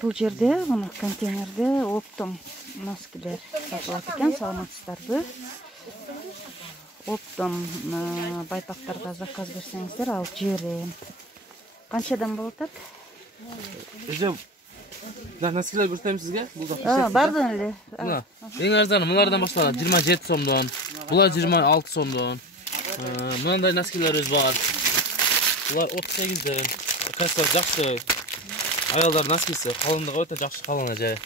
Бұл жерде, мына контейнерде оптом носкилер сатылат екен, саламатсыздарбы? Оптом байпактарга заказ берсеңиздер, ал жерем. Канчадан болот атат? Носкилер көрсөтөйм сизге. Бардын эле. Эң арзаны мулардан башталат. 27 сомдон. Булар 26 сомдон. Мындай носкилерибиз бар. Булар 38ден. Качество жакшы. Аялдар носкиси калындыгы өтө жакшы калын эже.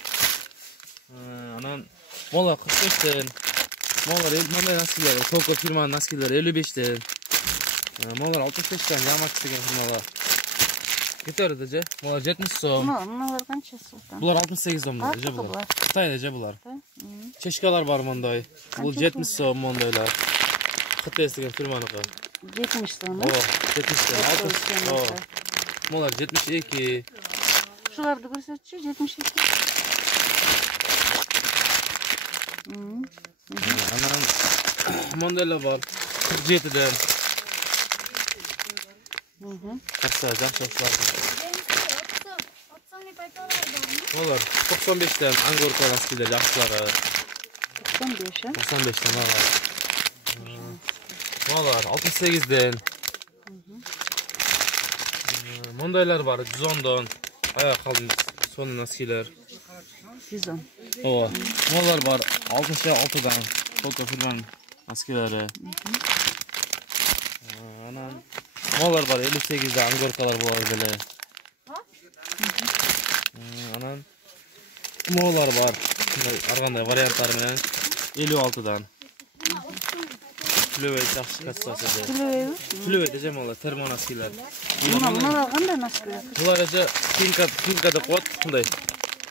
Анан молар 45ден. Молар мындай носкилер, Коко фирманын носкилери 55ден. Молар 65ден, Ямакс деген фирмалар. Кетерди же. Молар 70 сом. Мыналар канча султан? Булар 68 сомдон же булар. Кытайда же булар. Чешкалар бар мындай. Бул 70 сом мондайлар. КТС деген фирманыкы. 70 сом. 70 сом. Молар 72. Шуларды көрсөтчү, 72. Анан мондайлар бар. 47ден. Катса жакшылар. Олар 95ден ангорка носкилер жакшылары. 95, 95ден алар. Олар 68ден. Мондайлар бар 110дон. Аяк калдым соны носкилер. 110. Молар бар 66дан. Коко фирманын носкилери. Анан молар бар 58де ангоркалар болор беле. Анан молар бар. Аргандай варианттары менен 56дан. Плювей жакшы качествосы. Плювей же молар термоноскилер. Мына кандай носкилер? Булар эже финка деп коет, мындай.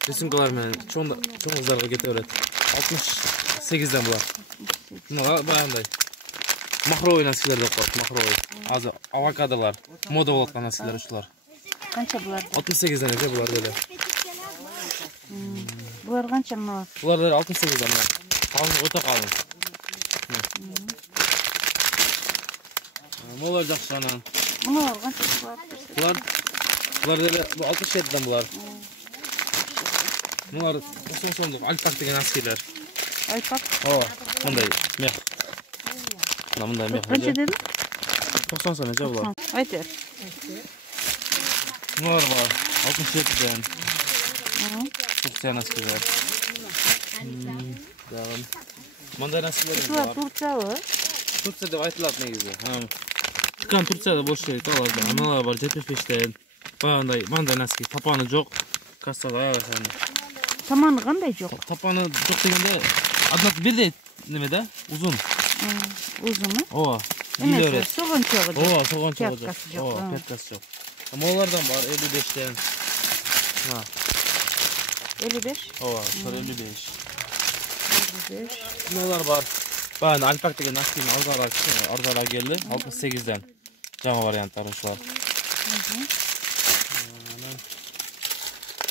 Рисункалар менен чоң кыздарга кете берет. 68ден булар. Мына баягындай. Махровый носкилер деп коет, махровый. Азыр авокадолар, мода болуп аткан носкилер ушулар. Канча булар? 68ден эже булар деле. Булар канча мына? Булар деле 68ден. Калын өтө калын. Молар жакшы анан. Мына канча булар? Булар деле 67ден булар. Булар 90 сомдук альпак деген носкилер. Альпак? Мындай мех. Мындай мех. Канча дедим? 90 сом эже булар. Айтер. Булар бар 67ден. Турция носкилер. Дагы. Мындай носкилер бар. Турциябы? Турция деп айтылат негизи. Чыккан Турцияда болушу керек аларда. Аналар бар 75ден. Мындай носки, тапаны жок. Кассада аяган. Таманы кандай жок? Тапаны жок дегенде аднат бирдей неме да? Узун. Узун? Эмес, согончогу жок. Согончогу Пяткасы жок. Пяткасы жок. Молардан бар 55ден. 55? Шор 55. 55. Молар бар. Баягы альпак деген носкинин ардара келди, 68ден. Жаңа варианттары ушулар.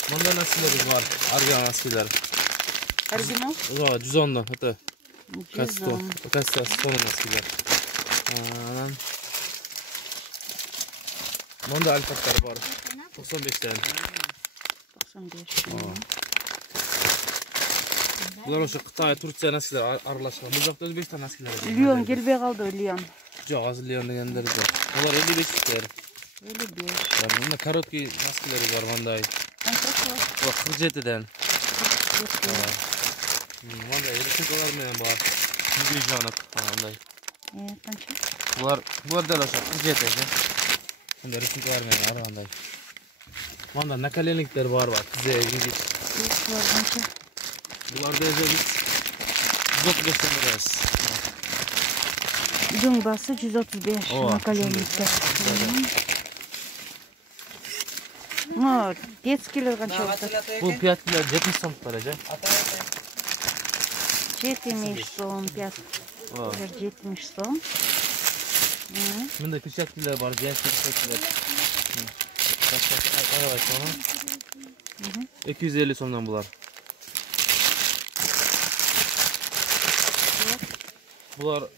Мындай носкилер бар, оригинал носкилер. Оригинал? 110дон, өтө. Качество соны носкилер. Анан мындай альпактар бар, 95ден. 95. Булар ошо Кытай, Турция носкилер аралашкан. Бул жакта Өзбекстан носкилери. Лион келбей калды, Лион. Жок, азыр Лион дегендер жок. Булар 55дер. 55. Мына короткий носкилери бар мындай. Булар 47ден. Мындай рисункалар менен бар. Медвежонок, мындай. Канча? Булар деле ошо 47 же. Мындай рисункалар менен аргандай. Мында наколенниктер бар, тизе, визит. Булар канча? Буларды эже биз 135ден беребиз. Жуңбасы 135 наколенниктер. Детскийлер канча болот? Бул пяткилер 70 сомдуктар эже. 70 сом, 5. 70 сом. Мындай перчаткилер бар, женский перчаткилер. 250 сомдон булар. Булар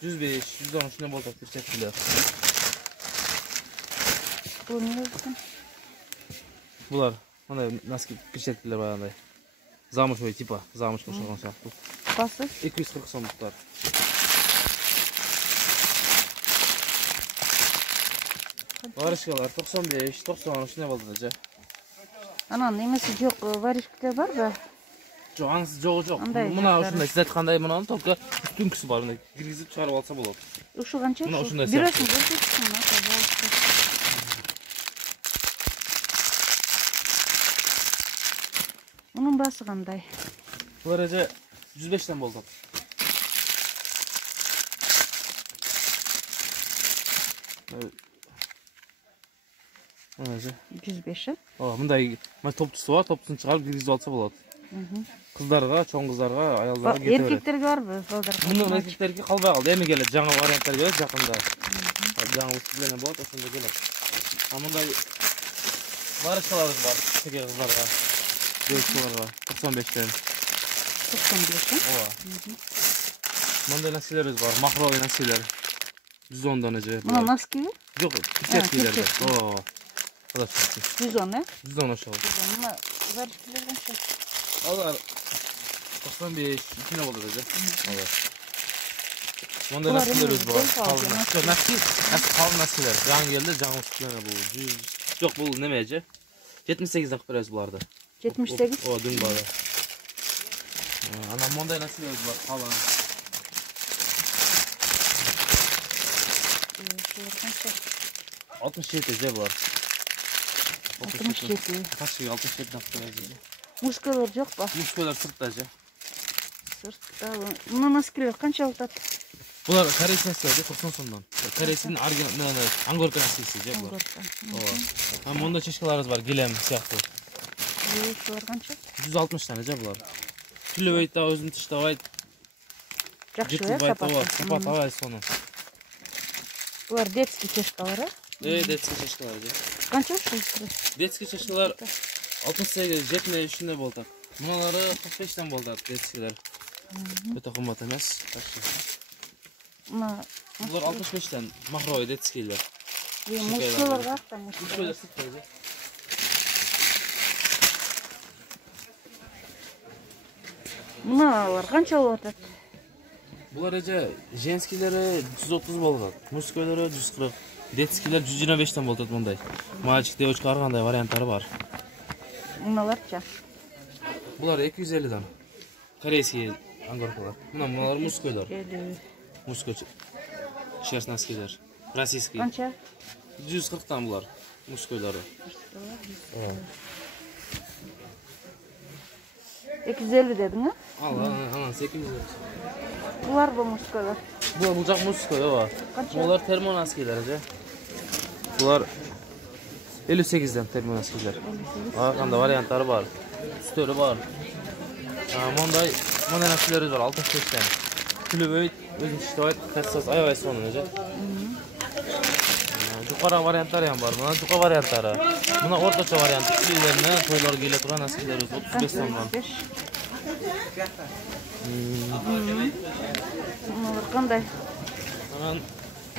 105, 110 ушундай болот перчаткилер. Бул эмне? Булар Mana naski perчаткалар баягындай. Замышевый типа, замыш бошогон сыяктуу. Басы 240 сомдуктар. Варышкалар 95, 90 ушундай болду да. Анан немеси жок, варежкалар бар да. Жок, анысы жогу жок. Андай Мына жоктары. ушундай сиз айткандай мунаны только үстүнкүсү бар, мындай киргизип чыгарып алса болот. Ушу канча? Мына ушундай Бирөөсүн сыяктуу. көрсөтсүң, ата болду. Мунун баасы кандай? Булар эже 105тен болду. Эже 105. мындай топтусу бар, топтусун чыгарып киргизип алса болот. Кыздарга, чоң кыздарга, аялдарга кете берет. Эркектерге барбы? Мунун эркектерге калбай калды. Эми келет, жаңы варианттар келет жакында. Жаңы үстүлөнө болот, ошондо келет. А мындай варышкалар бар, теге кыздарга. Девочкаларга 95тен. 95. Ооба. Мындай наскилерибиз бар, махровый наскилер. 110дан эже. Мына носкиби? Жок, перчаткилер. перчатки. Ооба. 110, 110 ошол. Мына варежкалар канча? Алар 95 ичине болду эже. Ооба. Мындай Булар наскилерибиз эми бар. болсо, Жок, наскил, калын наскилер. Жаңы келди, жаңы үстүлөнө бул. 100. Жок, бул неме эже? 78ден кылып беребиз буларды. 78. Ооба, дүң бары. Анан мондай наскилерибиз бар, калын. Шулар канча? 67 же булар. 67. Качы 67ден кылып беребиз. Мускулар жокпу? Мускулар сыртта же. Сыртта. Мына носкилер канча атат? Булар корейский наскилер же 90 сомдон. Корейскинин ангорка наскилиси же булар. Ооба. А монда чечкаларыбыз бар, гилем сыяктуу. Шулар канча? 160тан же булар. Түлөбөйт да, өзүн тыштабайт. Жакшы, Жетилбайт, ооба, сапаты. сапат алай сону. Булар детский чешкалар, Детский чечкалар же. Канча ушул? Детский чечкалар 68, 70 ушундай болот. Муналары 45тен болот, детскийлер. Өтө кымбат эмес. Мына Булар 65тен, махровый детскийлер. мускулар каякта? Мускулдар сыртта же. Мыналар канча болуп атат? Булар эже женскийлери 130 болот, мужскойлору 140, детскийлер 125тен болот мындай. Мальчик, девочка ар кандай варианттары бар. Мыналарча? Булар 250дан. Корейский ангоркалар. Муналар мужскойлор. Мужской шерсть носкилер. Российский. Канча? 140тан булар мужскойлору. 250 дедиң, Анан 800. Булар бу мускулар. Бул жак мужской, ооба. Канча? Булар термоноскилер же. Булар 58ден термоноскилер. Ар кандай варианттары бар. Үстөлү бар. Мондай наскилерибиз бар 65тен. Түлөбөйт, өзүн тыштабайт, кассасы аябай сонун же. Жукара варианттары ham бар. Мына жука варианттары. Мына орточо вариант. Кийлерне тойлор келе турган наскилерибиз 35 сомдон. Мыналар кандай? Анан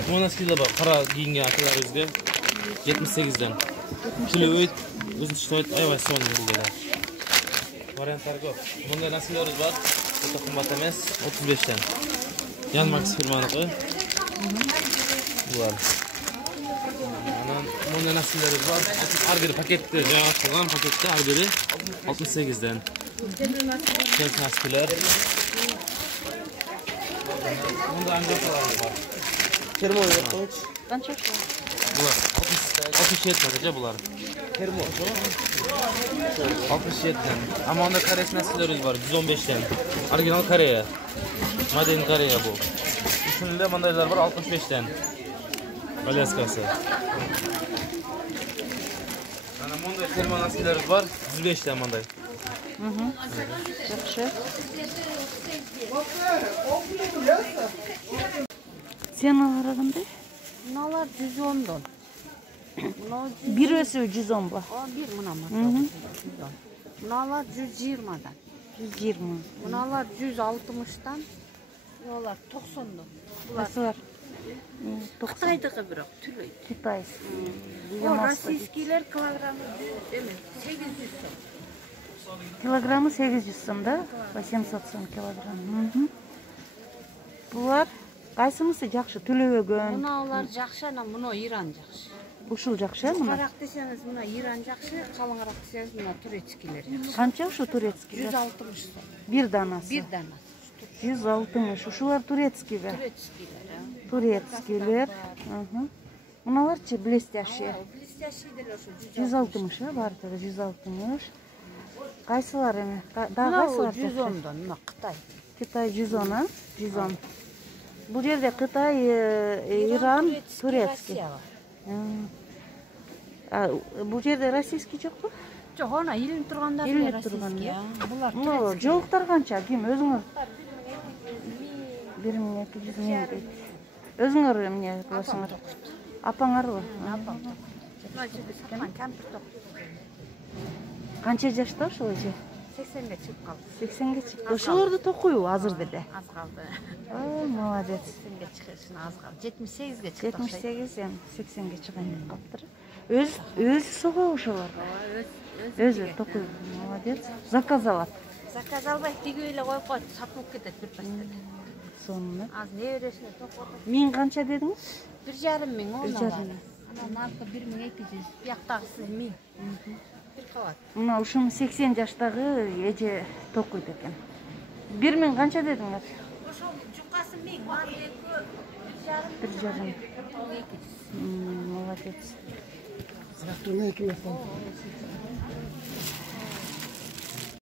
мына наскилер бар. Кара кийинген акаларыбызга 78ден. Түлөбөйт, өзүн тыштабайт, аябай сонун бул деле. Варианттар көп. Мындай наскилерибиз бар. Өтө кымбат эмес, 35тен. Ян Макс фирманыкы. Булар. Анан мындай наскилерибиз бар. Ар бири пакетте, жаңы ачылган пакетте ар бири 68ден. Шерсть наскилер. Мындай ангоркалар бар. Термо коюч. Канча ушул? Булар 67 же булар. Термо. 67ден. Ама анда корейский наскилерибиз бар 115тен. Оригинал Корея. Мадин Корея бул. Ушунда мындайлар бар 65тен. Аляскасы. Ana monday termo naskilari бар 105тен мындай. Жакшы. Сеналар кандай? Мыналар 110дон. Бирөөсү 110 ба? Бир мына мына. Мыналар 120дан. 120. Мыналар 160тан. Мыналар 90дон. Булар Кытайдыкы бирок түлөйт. Китай. Российскийлер килограммы эме 800 сом. Килограммы 800 сом, да? 800 сом килограмм. Булар кайсынысы жакшы? Төлөбөгөн. Мыналар жакшы, ана мына Иран жакшы. Ушул жакшы, мына. Карак десеңиз, мына Иран жакшы, калыңыраак десеңиз, мына турецкилер жакшы. Канча ушу турецкий? 160 сом. Bir данасы. Bir данасы. 160. Ушулар турецкий бе? Турецкилер. Турецкийлер. Мыналарчы блестящие. Блестящийдер ошо 160, баары да 160. Кайсылар эми? Да Мына кайсылар? 110дон, мына Кытай. Кытай 110, а? 110. Бул жерде Кытай, Иран, турецкий. Бул жерде российский жокпу? Жок, ана илинип тургандар Илинип турган, российский. Булар Ну, жолуктар канча? Ким өзүңөр? 1200 миң. Өзүңөр эмне кыласыңар? Апаңарбы? Апам. Мына жерде саткан кампир ток. Канча жашта ошол эже? 80ге чыгып калды. 80ге чыкты. Ошолорду токуйбу азыр деле? Аз калды. Молодец. 80ге чыгышына аз калды. 78ге чыкты. 78 эми 80ге чыган деп калыптыр. Өзү согобу ошолор? Өзү токуйбу. Молодец. Заказ алат. Заказ албай тигип эле коюп коет, сатылып кетет бир пачтада. Сонун. Az небересине токотуп. Миң канча дедиңиз? 1,5 миң ол. 1,5 миң. Анан наркы 1200, бияктагысы 1000. Бир кабат. Мына ушуну 80 жаштагы эже токуйт экен. 1 миң канча дедиңер? Ошол жукасы 1000, бар 1,5 миң. Молодец. Завтра на